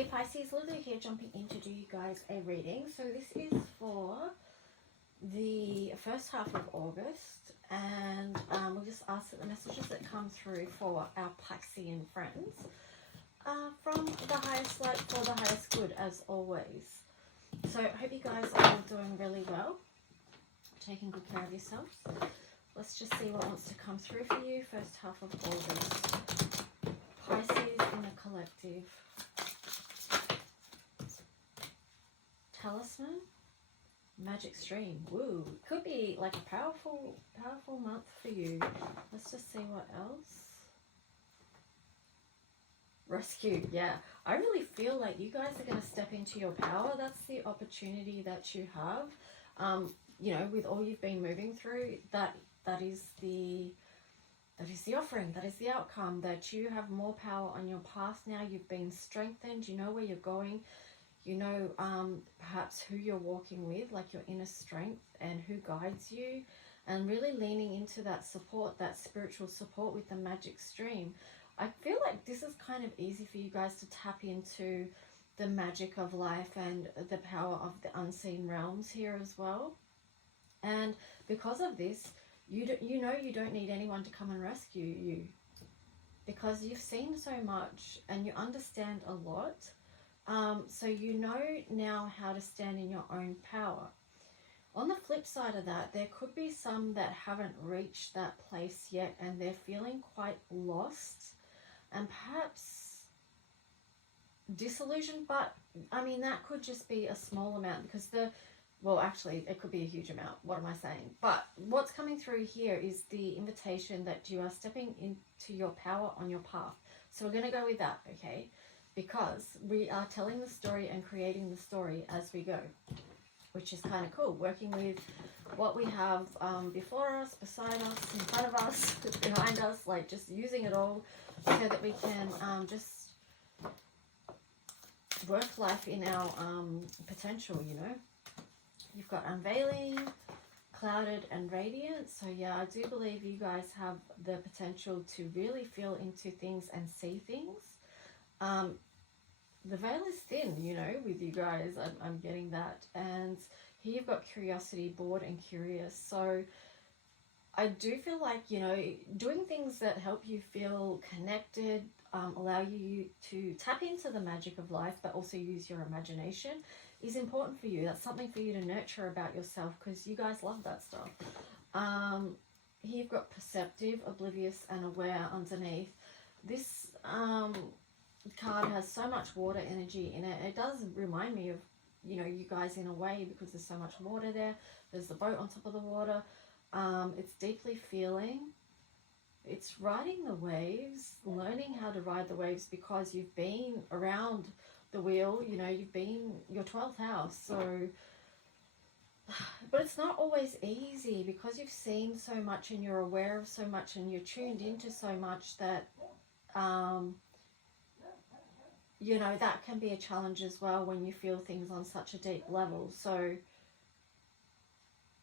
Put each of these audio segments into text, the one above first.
Hey Pisces, Lulu here, jumping in to do you guys a reading. So this is for the first half of August, and we'll just ask that the messages that come through for our Piscean friends from the highest light for the highest good, as always. So I hope you guys are all doing really well, taking good care of yourselves. Let's just see what wants to come through for you first half of August. Pisces in the collective. Talisman, Magic Stream. Woo, could be like a powerful month for you. Let's just see what else. Rescue. Yeah, I really feel like you guys are going to step into your power. That's the opportunity that you have. You know, with all you've been moving through, that is the offering, that is the outcome, that you have more power on your path now. You've been strengthened, you know where you're going. You know, perhaps who you're walking with, like your inner strength and who guides you, and really leaning into that support, that spiritual support with the magic stream. I feel like this is kind of easy for you guys to tap into the magic of life and the power of the unseen realms here as well. And because of this, you know you don't need anyone to come and rescue you, because you've seen so much and you understand a lot. So you know now how to stand in your own power. On the flip side of that, there could be some that haven't reached that place yet and they're feeling quite lost and perhaps disillusioned. But I mean, that could just be a small amount, because well, actually, it could be a huge amount. What am I saying? But what's coming through here is the invitation that you are stepping into your power on your path. So we're going to go with that, okay? Because we are telling the story and creating the story as we go, which is kind of cool. Working with what we have before us, beside us, in front of us, behind us, like just using it all so that we can just work life in our potential, you know. You've got unveiling, clouded and radiant. So yeah, I do believe you guys have the potential to really feel into things and see things. The veil is thin, you know, with you guys. I'm getting that. And here you've got curiosity, bored and curious. So I do feel like, you know, doing things that help you feel connected, allow you to tap into the magic of life, but also use your imagination, is important for you. That's something for you to nurture about yourself, because you guys love that stuff. Here you've got perceptive, oblivious and aware underneath. This card has so much water energy in it. It does remind me of, you know, you guys in a way, because there's so much water there. There's the boat on top of the water. It's deeply feeling. It's riding the waves, learning how to ride the waves, because you've been around the wheel, you know, you've been your 12th house. So, but it's not always easy, because you've seen so much and you're aware of so much and you're tuned into so much that, you know, that can be a challenge as well when you feel things on such a deep level. So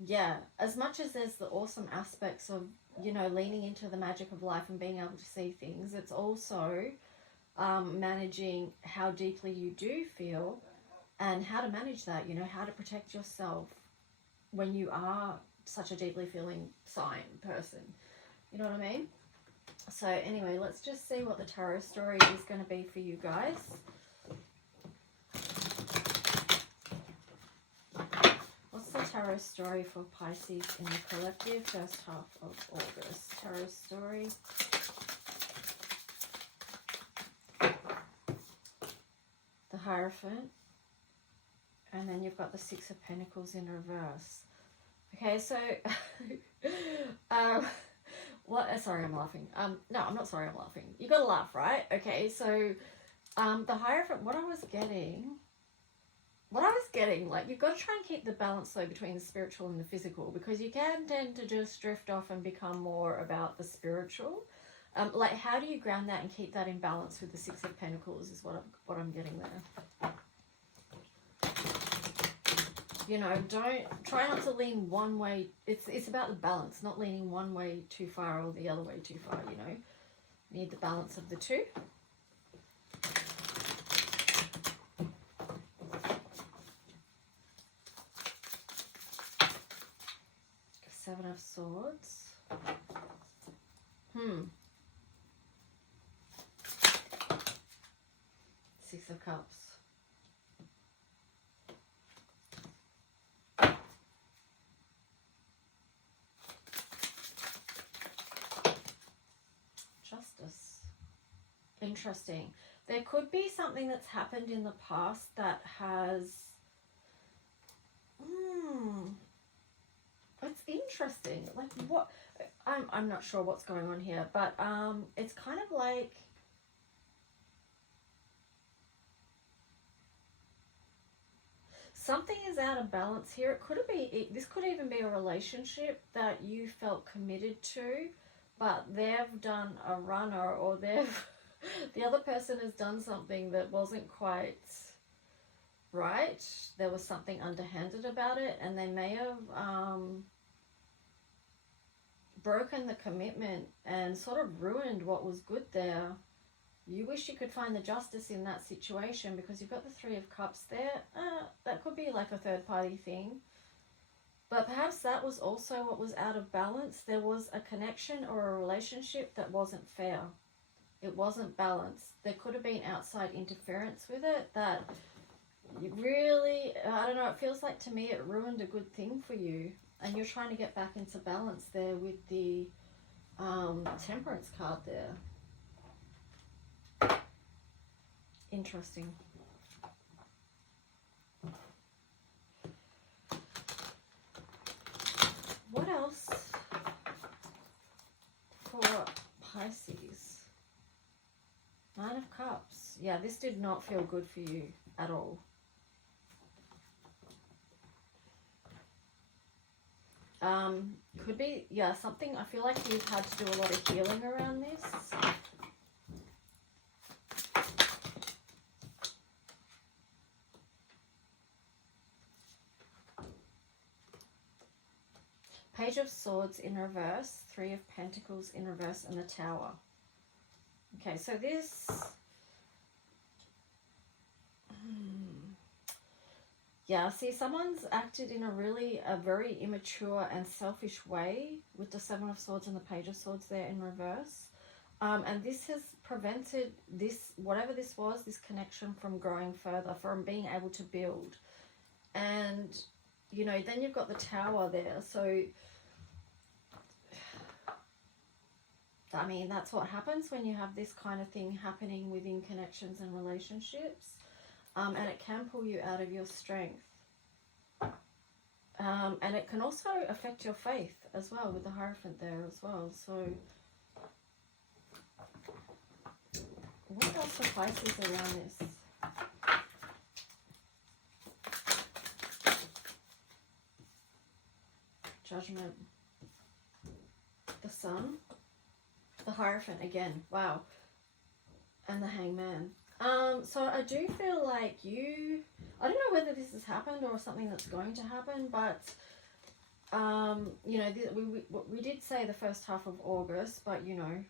yeah, as much as there's the awesome aspects of, you know, leaning into the magic of life and being able to see things, it's also managing how deeply you do feel and how to manage that, you know, how to protect yourself when you are such a deeply feeling sign person. You know what I mean? So anyway, let's just see what the tarot story is going to be for you guys. What's the tarot story for Pisces in the collective first half of August? Tarot story. The Hierophant. And then you've got the Six of Pentacles in reverse. Okay, so what? Sorry, I'm laughing. No, I'm not sorry, I'm laughing. You got to laugh, right? Okay, so the Hierophant, what I was getting, like, you've got to try and keep the balance though between the spiritual and the physical, because you can tend to just drift off and become more about the spiritual. Like, how do you ground that and keep that in balance with the Six of Pentacles is what I'm getting there. You know, try not to lean one way. It's about the balance, not leaning one way too far or the other way too far, you know. You need the balance of the two. Seven of Swords. Six of Cups. Justice. Interesting. There could be something that's happened in the past that has... It's interesting. Like, what... I'm not sure what's going on here, but it's kind of like... Something is out of balance here. It could be... This could even be a relationship that you felt committed to, but they've done a runner, or they've... the other person has done something that wasn't quite right. There was something underhanded about it, and they may have broken the commitment and sort of ruined what was good there. You wish you could find the justice in that situation, because you've got the Three of Cups there. That could be like a third party thing. But perhaps that was also what was out of balance. There was a connection or a relationship that wasn't fair. It wasn't balanced. There could have been outside interference with it that really, I don't know, it feels like to me it ruined a good thing for you. And you're trying to get back into balance there with the Temperance card there. Interesting. What else for Pisces? Nine of Cups. Yeah, this did not feel good for you at all. Could be, yeah, something, I feel like you've had to do a lot of healing around this. Page of Swords in reverse, Three of Pentacles in reverse, and the Tower. Okay, so this... Yeah, see, someone's acted in a very immature and selfish way with the Seven of Swords and the Page of Swords there in reverse. And this has prevented this, whatever this was, this connection from growing further, from being able to build. And, you know, then you've got the Tower there. So, I mean, that's what happens when you have this kind of thing happening within connections and relationships. And it can pull you out of your strength. And it can also affect your faith as well, with the Hierophant there as well. So, what else for Pisces around this? Judgment. The Sun. The Hierophant again. Wow. And the Hangman. So I do feel like you, I don't know whether this has happened or something that's going to happen, but, you know, we did say the first half of August, but, you know,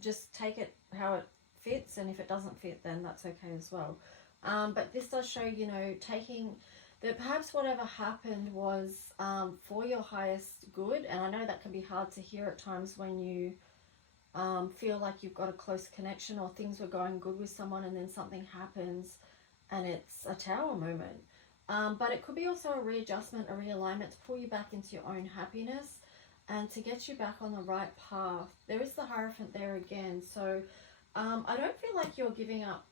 just take it how it fits, and if it doesn't fit, then that's okay as well. But this does show, you know, taking, that perhaps whatever happened was for your highest good, and I know that can be hard to hear at times when you feel like you've got a close connection, or things were going good with someone and then something happens and it's a Tower moment. But it could be also a readjustment, a realignment to pull you back into your own happiness and to get you back on the right path. There is the Hierophant there again. So I don't feel like you're giving up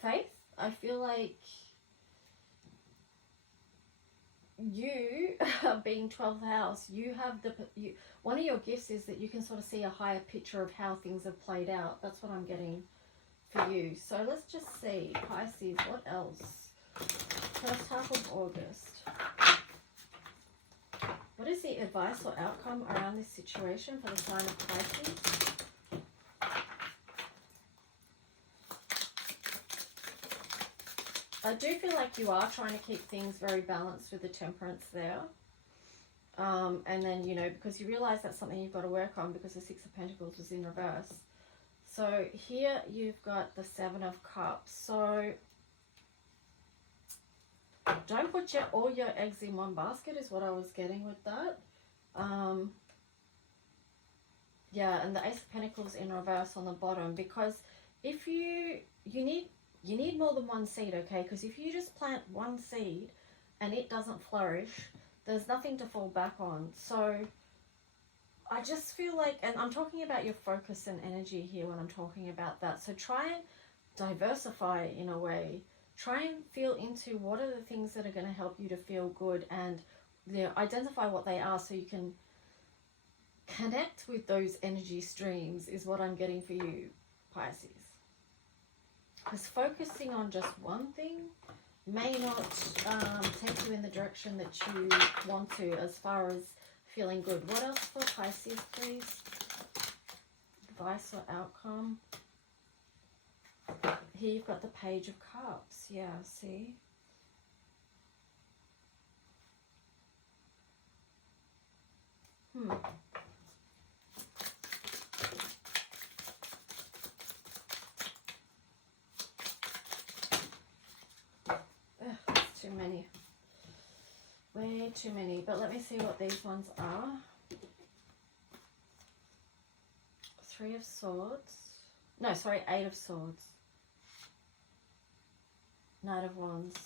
faith. I feel like you, being 12th house, you have one of your gifts is that you can sort of see a higher picture of how things have played out. That's what I'm getting for you. So let's just see, Pisces, what else? First half of August. What is the advice or outcome around this situation for the sign of Pisces? I do feel like you are trying to keep things very balanced with the Temperance there. And then, you know, because you realise that's something you've got to work on, because the Six of Pentacles was in reverse. So here you've got the Seven of Cups. So don't put all your eggs in one basket is what I was getting with that. Yeah, and the Ace of Pentacles in reverse on the bottom, because if you need more than one seed, okay? Because if you just plant one seed and it doesn't flourish, there's nothing to fall back on. So I just feel like, and I'm talking about your focus and energy here when I'm talking about that. So try and diversify in a way. Try and feel into what are the things that are going to help you to feel good, and identify what they are so you can connect with those energy streams is what I'm getting for you, Pisces. Because focusing on just one thing may not take you in the direction that you want to as far as feeling good. What else for Pisces, please? Advice or outcome? Here you've got the Page of Cups. Yeah, see? That's too many. Way too many. But let me see what these ones are. Three of Swords. No, sorry, Eight of Swords. Knight of Wands.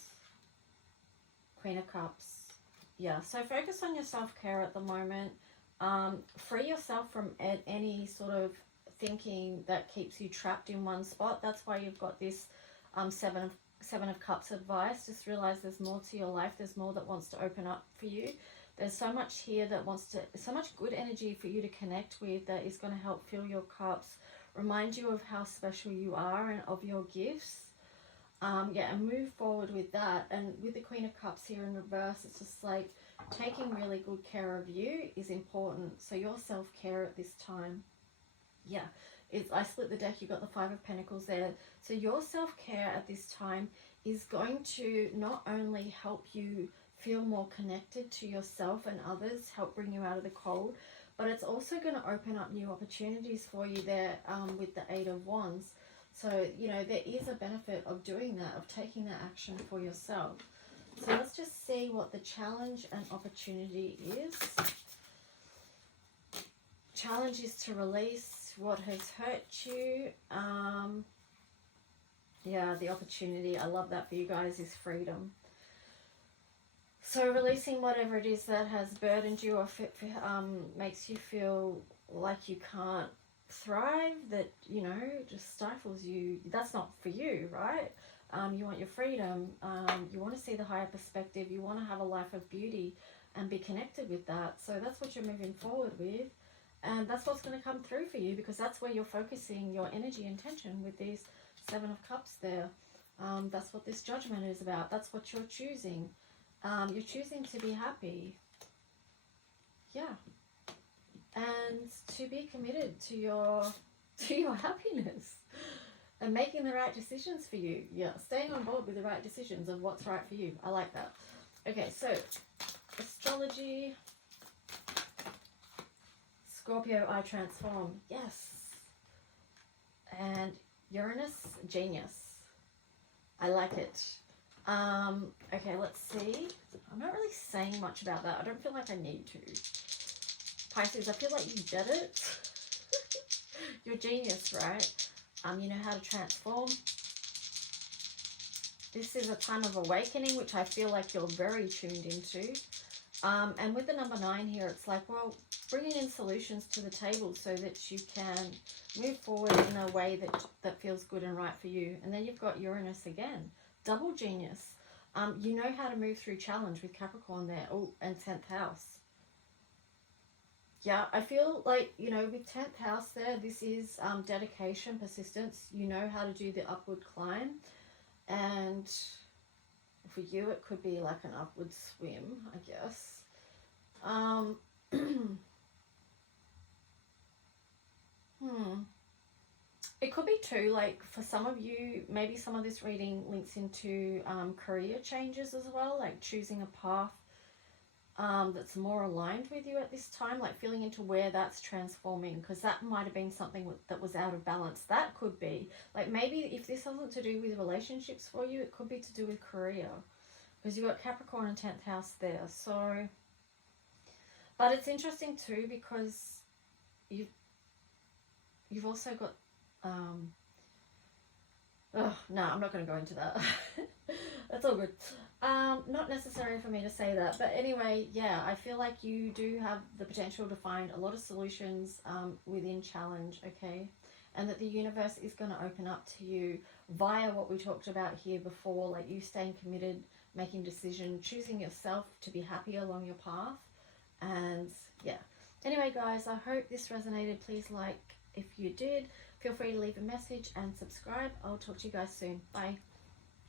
Queen of Cups. Yeah, so focus on your self-care at the moment. Free yourself from any sort of thinking that keeps you trapped in one spot. That's why you've got this Seven of Cups advice. Just realize there's more to your life. There's more that wants to open up for you. There's so much here that so much good energy for you to connect with that is going to help fill your cups, remind you of how special you are and of your gifts. Yeah, and move forward with that. And with the Queen of Cups here in reverse, it's just like taking really good care of you is important. So your self-care at this time, yeah, I split the deck, you got the Five of Pentacles there. So your self-care at this time is going to not only help you feel more connected to yourself and others, help bring you out of the cold, but it's also going to open up new opportunities for you there with the Eight of Wands. So, you know, there is a benefit of doing that, of taking that action for yourself. So let's just see what the challenge and opportunity is. Challenge is to release what has hurt you. Yeah, the opportunity, I love that for you guys, is freedom. So releasing whatever it is that has burdened you or makes you feel like you can't thrive, that, you know, just stifles you. That's not for you, right? You want your freedom. You want to see the higher perspective. You want to have a life of beauty and be connected with that. So that's what you're moving forward with. And that's what's going to come through for you, because that's where you're focusing your energy and tension with these Seven of Cups there. That's what this Judgment is about. That's what you're choosing. You're choosing to be happy. Yeah. And to be committed to your happiness and making the right decisions for you. Yeah, staying on board with the right decisions of what's right for you. I like that. Okay, so astrology. Scorpio, I transform. Yes. And Uranus, genius. I like it. Okay, let's see. I'm not really saying much about that. I don't feel like I need to. Pisces, I feel like you get it. You're genius, right? You know how to transform. This is a time of awakening, which I feel like you're very tuned into. And with the number 9 here, it's like, well, bringing in solutions to the table so that you can move forward in a way that feels good and right for you. And then you've got Uranus again, double genius. You know how to move through challenge with Capricorn there. Oh, and 10th house. Yeah, I feel like, you know, with 10th house there, this is dedication, persistence. You know how to do the upward climb. And for you, it could be like an upward swim, I guess. It could be too, like for some of you, maybe some of this reading links into career changes as well, like choosing a path that's more aligned with you at this time, like feeling into where that's transforming, because that might have been something that was out of balance. That could be, like, maybe if this hasn't to do with relationships for you, it could be to do with career, because you've got Capricorn and 10th house there. So, but it's interesting too, because you've also got oh no, I'm not going to go into that. That's all good. Not necessary for me to say that, but anyway, yeah, I feel like you do have the potential to find a lot of solutions within challenge, okay? And that the universe is going to open up to you via what we talked about here before, like you staying committed, making decisions, choosing yourself to be happy along your path. And yeah, anyway guys, I hope this resonated. Please like if you did, feel free to leave a message and subscribe. I'll talk to you guys soon. Bye.